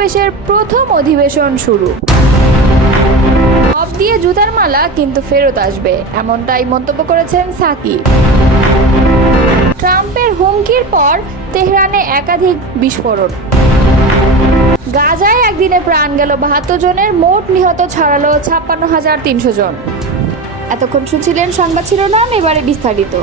মহাসমাবেশের প্রথম অধিবেশন শুরু। সব দিয়ে জুতার মালা কিন্তু ফেরত আসবে, এমনটাই মন্তব্য করেছেন সাকি। ট্রাম্পের হুমকির পর তেহরানে একাধিক বিস্ফোরণ। গাজায় একদিনে প্রাণ গেল ৭২ জনের, মোট নিহত ছাড়ালো ৫৬,৩০০ জন। এতক্ষণ শুনছিলেন সংবাদ শিরোনাম, এবারে বিস্তারিত।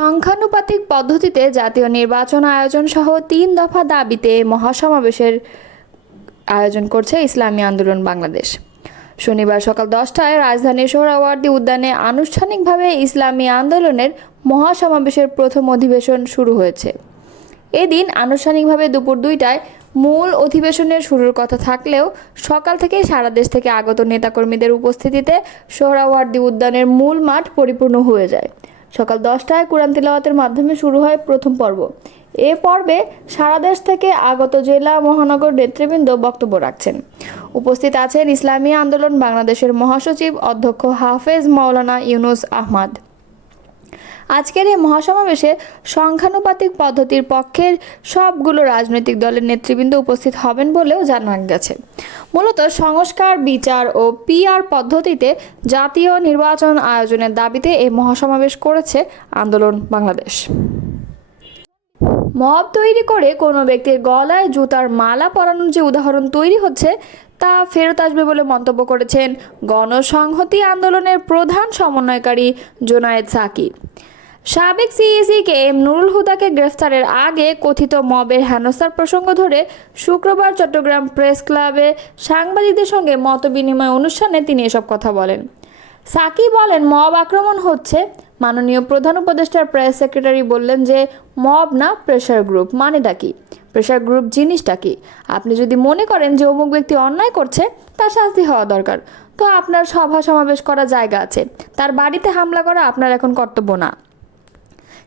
সংখ্যানুপাতিক পদ্ধতিতে জাতীয় নির্বাচন আয়োজন সহ ৩ দফা দাবিতে মহাসমাবেশের আয়োজন করছে ইসলামী আন্দোলন বাংলাদেশ। শনিবার সকাল ১০টায় রাজধানীর সোহরাওয়ার্দী উদ্যানে আনুষ্ঠানিকভাবে ইসলামী আন্দোলনের মহাসমাবেশের প্রথম অধিবেশন শুরু হয়েছে। এদিন আনুষ্ঠানিকভাবে দুপুর ২টায় মূল অধিবেশনের শুরুর কথা থাকলেও সকাল থেকে সারা দেশ থেকে আগত নেতাকর্মীদের উপস্থিতিতে সোহরাওয়ার্দী উদ্যানের মূল মাঠ পরিপূর্ণ হয়ে যায়। সকাল ১০টায় কুরআন তিলাওয়াতের মাধ্যমে শুরু হয় প্রথম পর্ব। এ পর্বে সারা দেশ থেকে আগত জেলা মহানগর নেতৃবৃন্দ বক্তব্য রাখছেন। উপস্থিত আছেন ইসলামী আন্দোলন বাংলাদেশের মহাসচিব অধ্যক্ষ হাফেজ মাওলানা ইউনুস আহমদ। আজকের এই মহাসমাবেশে সংখ্যানুপাতিক পদ্ধতির পক্ষের সবগুলো রাজনৈতিক দলের নেতৃবৃন্দ উপস্থিত হবেন বলেও জানা গেছে। মূলত সংস্কার, বিচার ও পিআর পদ্ধতিতে জাতীয় নির্বাচন আয়োজনের দাবিতে এই মহাসমাবেশ করেছে আন্দোলন বাংলাদেশ। মব তৈরি করে কোনো ব্যক্তির গলায় জুতার মালা পরানোর যে উদাহরণ তৈরি হচ্ছে তা ফেরত আসবে বলে মন্তব্য করেছেন গণসংহতি আন্দোলনের প্রধান সমন্বয়কারী জোনায়েদ সাকি। সাবেক সিইসি কে এম নুরুল হুদাকে গ্রেফতারের আগে কথিত মবের হেনস্থার প্রসঙ্গ ধরে শুক্রবার চট্টগ্রাম প্রেস ক্লাবে সাংবাদিকদের সঙ্গে মতবিনিময় অনুষ্ঠানে তিনি এসব কথা বলেন। সাকি বলেন, মব আক্রমণ হচ্ছে। মাননীয় প্রধান উপদেষ্টার প্রেস সেক্রেটারি বললেন যে মব না, প্রেশার গ্রুপ। মানেটা কি? প্রেশার গ্রুপ জিনিসটা কি? আপনি যদি মনে করেন যে অমুক ব্যক্তি অন্যায় করছে, তার শাস্তি হওয়া দরকার, তো আপনার সভা সমাবেশ করার জায়গা আছে, তার বাড়িতে হামলা করা আপনার এখন কর্তব্য না।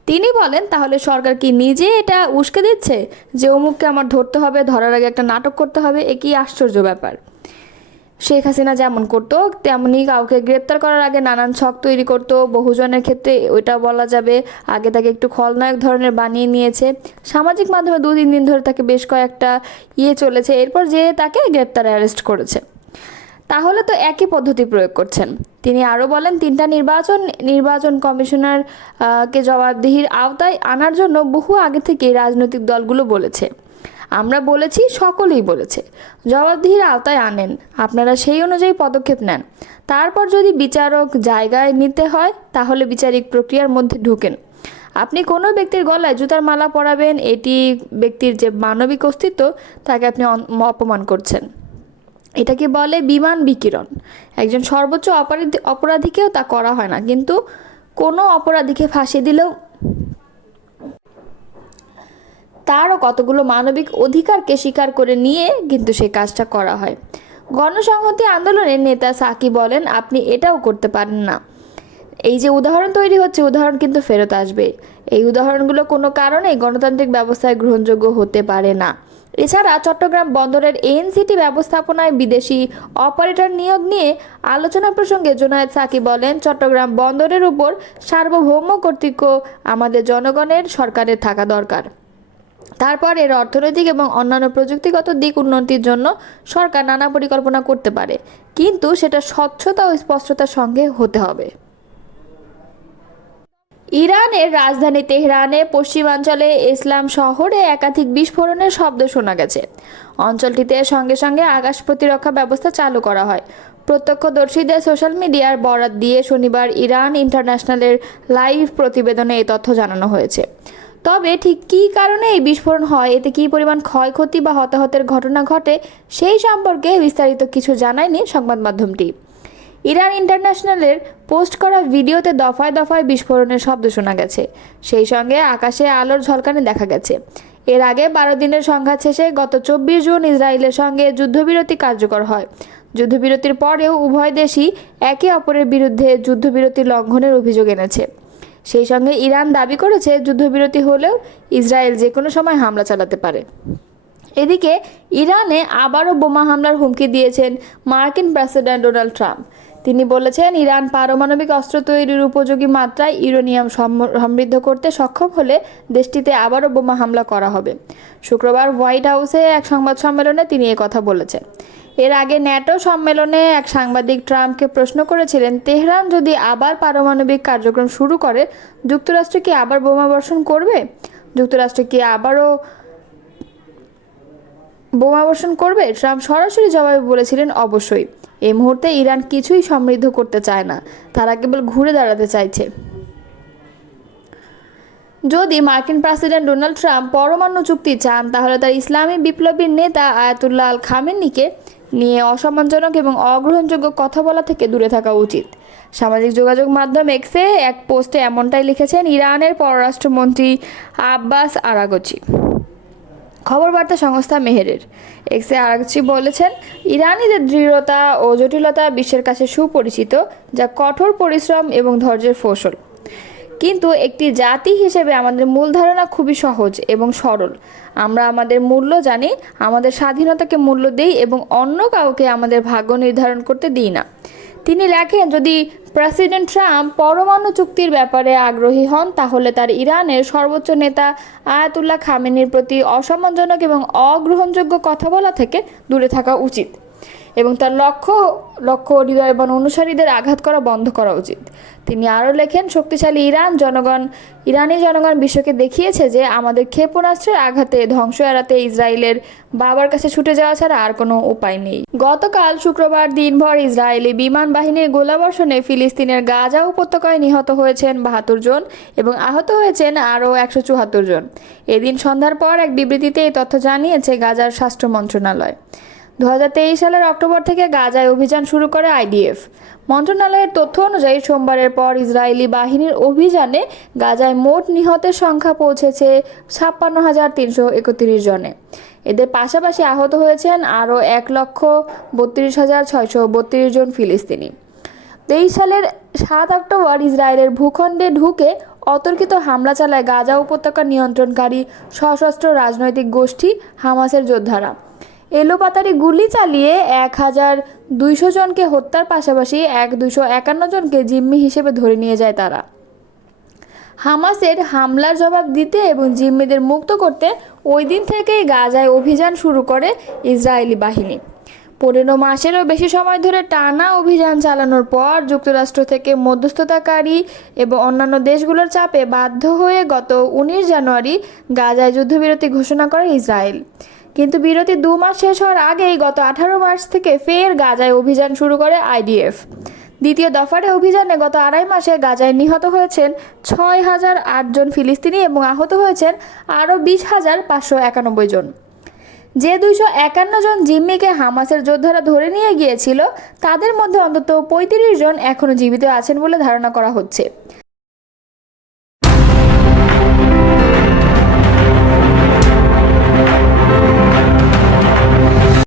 তিনি বলেন, তাহলে সরকার কি নিজে এটা উস্কে দিচ্ছে যে অমুককে আমার ধরতে হবে, ধরার আগে একটা নাটক করতে হবে? এ কি আশ্চর্য ব্যাপার! শেখ হাসিনা যেমন করতো তেমনি কাউকে গ্রেপ্তার করার আগে নানান ছক তৈরি করতো। বহুজনের ক্ষেত্রে ওইটা বলা যাবে আগে তাকে একটু খলনায়ক ধরনের বানিয়ে নিয়েছে। সামাজিক মাধ্যমে ২-৩ দিন ধরে তাকে বেশ কয়েকটা চলেছে, এরপর যে তাকে গ্রেপ্তার অ্যারেস্ট করেছে। তাহলে তো একই পদ্ধতি প্রয়োগ করছেন। তিনি আরও বলেন, ৩টা নির্বাচন কমিশনার কে জবাবদিহির আওতায় আনার জন্য বহু আগে থেকে রাজনৈতিক দলগুলো বলেছে। আমরা বলেছি, সকলেই বলেছে, জবাবদিহির আওতায় আনেন, আপনারা সেই অনুযায়ী পদক্ষেপ নেন। তারপর যদি বিচারক জায়গায় নিতে হয় তাহলে বিচারিক প্রক্রিয়ার মধ্যে ঢুকেন। আপনি কোনো ব্যক্তির গলায় জুতার মালা পরাবেন, এটি ব্যক্তির যে মানবিক অস্তিত্ব তাকে আপনি অপমান করছেন। এটাকে বলে বিমান বিকিরণ। একজন সর্বোচ্চ অপরাধীকেও তা করা হয় না, কিন্তু কোনো অপরাধীকে ফাঁসি দিলেও তারও কতগুলো মানবিক অধিকারকে স্বীকার করে নিয়ে কিন্তু সেই কাজটা করা হয়। গণসংহতি আন্দোলনের নেতা সাকি বলেন, আপনি এটাও করতে পারেন না। এই যে উদাহরণ তৈরি হচ্ছে, উদাহরণ কিন্তু ফেরত আসবে। এই উদাহরণগুলো কোনো কারণেই গণতান্ত্রিক ব্যবস্থায় গ্রহণযোগ্য হতে পারে না। এছাড়া চট্টগ্রাম বন্দরের এনসিটি ব্যবস্থাপনায় বিদেশি অপারেটর নিয়োগ নিয়ে আলোচনা প্রসঙ্গে জোনায়েদ সাকি বলেন, চট্টগ্রাম বন্দরের উপর সার্বভৌম কর্তৃত্ব আমাদের জনগণের, সরকারের থাকা দরকার। তারপর এর অর্থনৈতিক এবং অন্যান্য প্রযুক্তিগত দিক উন্নতির জন্য সরকার নানা পরিকল্পনা করতে পারে, কিন্তু সেটা স্বচ্ছতা ও স্পষ্টতার সঙ্গে হতে হবে। ইরানের রাজধানী তেহরানে পশ্চিমাঞ্চলে ইসলাম শহরে একাধিক বিস্ফোরণের শব্দ শোনা গেছে। অঞ্চলটিতে সঙ্গে সঙ্গে আকাশ প্রতিরক্ষা ব্যবস্থা চালু করা হয়। প্রত্যক্ষদর্শীদের সোশ্যাল মিডিয়ার বরাত দিয়ে শনিবার ইরান ইন্টারন্যাশনালের লাইভ প্রতিবেদনে এই তথ্য জানানো হয়েছে। তবে ঠিক কী কারণে এই বিস্ফোরণ হয়, এতে কী পরিমাণ ক্ষয়ক্ষতি বা হতাহতের ঘটনা ঘটে সেই সম্পর্কে বিস্তারিত কিছু জানায়নি সংবাদ মাধ্যমটি। ইরান ইন্টারন্যাশনালের পোস্ট করা ভিডিওতে দফায় দফায় বিস্ফোরণের শব্দ শোনা গেছে, সেই সঙ্গে আকাশে আলোর ঝলকানি দেখা গেছে। এর আগে ১২ দিনের সংঘাত শেষে গত ২৪ জুন ইসরায়েলের সঙ্গে যুদ্ধবিরতি কার্যকর হয়। যুদ্ধবিরতির পরেও উভয় দেশই একে অপরের বিরুদ্ধে যুদ্ধবিরতি লঙ্ঘনের অভিযোগ এনেছে। সেই সঙ্গে ইরান দাবি করেছে যুদ্ধবিরতি হলেও ইসরায়েল যে কোনো সময় হামলা চালাতে পারে। এদিকে ইরানে আবারও বোমা হামলার হুমকি দিয়েছেন মার্কিন প্রেসিডেন্ট ডোনাল্ড ট্রাম্প। তিনি বলেছেন, ইরান পারমাণবিক অস্ত্র তৈরির উপযোগী মাত্রায় ইউরেনিয়াম সমৃদ্ধ করতে সক্ষম হলে দেশটিতে আবারও বোমা হামলা করা হবে। শুক্রবার হোয়াইট হাউসে এক সংবাদ সম্মেলনে তিনি কথা বলেছেন। এর আগে ন্যাটো সম্মেলনে এক সাংবাদিক ট্রাম্পকে প্রশ্ন করেছিলেন, তেহরান যদি আবার পারমাণবিক কার্যক্রম শুরু করে যুক্তরাষ্ট্র কি আবার বোমা বর্ষণ করবে? যুক্তরাষ্ট্র কি আবারও বোমা বর্ষণ করবে? ট্রাম্প সরাসরি জবাবে বলেছিলেন, অবশ্যই। এই মুহূর্তে ইরান কিছুই সমৃদ্ধ করতে চায় না, তারা কেবল ঘুরে দাঁড়াতে চাইছে। যদি মার্কিন প্রেসিডেন্ট ডোনাল্ড ট্রাম্প পরমাণু চুক্তি চান, তাহলে তার ইসলামী বিপ্লবীর নেতা আয়াতুল্লাহ আল খামেনিকে নিয়ে অসম্মানজনক এবং অগ্রহণযোগ্য কথা বলা থেকে দূরে থাকা উচিত। সামাজিক যোগাযোগ মাধ্যম এক্সে এক পোস্টে এমনটাই লিখেছেন ইরানের পররাষ্ট্রমন্ত্রী আব্বাস আরাগচি। খবর বার্তা সংস্থা মেহেরের এক্সে আরাগচি বলেছেন, ইরানিদের দৃঢ়তা ও জটিলতা বিশ্বের কাছে সুপরিচিত, যা কঠোর পরিশ্রম এবং ধৈর্যের ফসল। কিন্তু একটি জাতি হিসেবে আমাদের মূল ধারণা খুবই সহজ এবং সরল। আমরা আমাদের মূল্য জানি, আমাদের স্বাধীনতাকে মূল্য দেই এবং অন্য কাউকে আমাদের ভাগ্য নির্ধারণ করতে দিই না। তিনি লেখেন, যদি প্রেসিডেন্ট ট্রাম্প পরমাণু চুক্তির ব্যাপারে আগ্রহী হন, তাহলে তার ইরানের সর্বোচ্চ নেতা আয়াতুল্লাহ খামেনির প্রতি অসম্মানজনক এবং অগ্রহণযোগ্য কথা বলা থেকে দূরে থাকা উচিত এবং তার লক্ষ্য হৃদয়বান অনুসারীদের আঘাত করা বন্ধ করা উচিত। তিনি আরও লেখেন, শক্তিশালী ইরানি জনগণ বিশ্বকে দেখিয়েছে যে আমাদের ক্ষেপণাস্ত্রের আঘাতে ধ্বংস এড়াতে ইসরায়েলের বাবার কাছে ছুটে যাওয়া ছাড়া আর কোনো উপায় নেই। গতকাল শুক্রবার দিনভর ইসরায়েলি বিমান বাহিনীর গোলাবর্ষণে ফিলিস্তিনের গাজা উপত্যকায় নিহত হয়েছেন ৭২ জন এবং আহত হয়েছেন আরও ১৭৪ জন। এদিন সন্ধ্যার পর এক বিবৃতিতে এই তথ্য জানিয়েছে গাজার স্বাস্থ্য মন্ত্রণালয়। ২০২৩ সালের অক্টোবর থেকে গাজায় অভিযান শুরু করে আইডিএফ। মন্ত্রণালয়ের তথ্য অনুযায়ী সোমবারের পর ইসরায়েলি বাহিনীর অভিযানে গাজায় মোট নিহতের সংখ্যা পৌঁছেছে ৫৬,৩৩১ জনে। এদের পাশাপাশি আহত হয়েছেন আরও ১,৩২,৬৩২ জন ফিলিস্তিনি। ২৩ সালের ৭ অক্টোবর ইসরায়েলের ভূখণ্ডে ঢুকে অতর্কিত হামলা চালায় গাজা উপত্যকা নিয়ন্ত্রণকারী সশস্ত্র রাজনৈতিক গোষ্ঠী হামাসের যোদ্ধারা। এলোপাতাড়ি গুলি চালিয়ে ১,২০০ জনকে হত্যার পাশাপাশি ২৫১ জনকে জিম্মি হিসেবে ধরে নিয়ে যায় তারা। হামাসের হামলার জবাব দিতে এবং জিম্মিদের মুক্ত করতে ওই দিন থেকেই গাজায় অভিযান শুরু করে ইসরায়েলি বাহিনী। ১৫ মাসেরও বেশি সময় ধরে টানা অভিযান চালানোর পর যুক্তরাষ্ট্র থেকে মধ্যস্থতাকারী এবং অন্যান্য দেশগুলোর চাপে বাধ্য হয়ে গত ১৯ জানুয়ারি গাজায় যুদ্ধবিরতি ঘোষণা করে ইসরায়েল। কিন্তু বিরতি ২ মাস শেষ হওয়ার আগেই গত ১৮ মার্চ থেকে ফের গাজায় অভিযান শুরু করে আইডিএফ। দ্বিতীয় দফার অভিযানে গত ২.৫ মাসে গাজায় নিহত হয়েছেন ৬,০০৮ জন ফিলিস্তিনি এবং আহত হয়েছেন আরও ২০,৫৯১ জন। যে ২৫১ জন জিম্মিকে হামাসের যোদ্ধারা ধরে নিয়ে গিয়েছিল, তাদের মধ্যে অন্তত ৩৫ জন এখনও জীবিত আছেন বলে ধারণা করা হচ্ছে।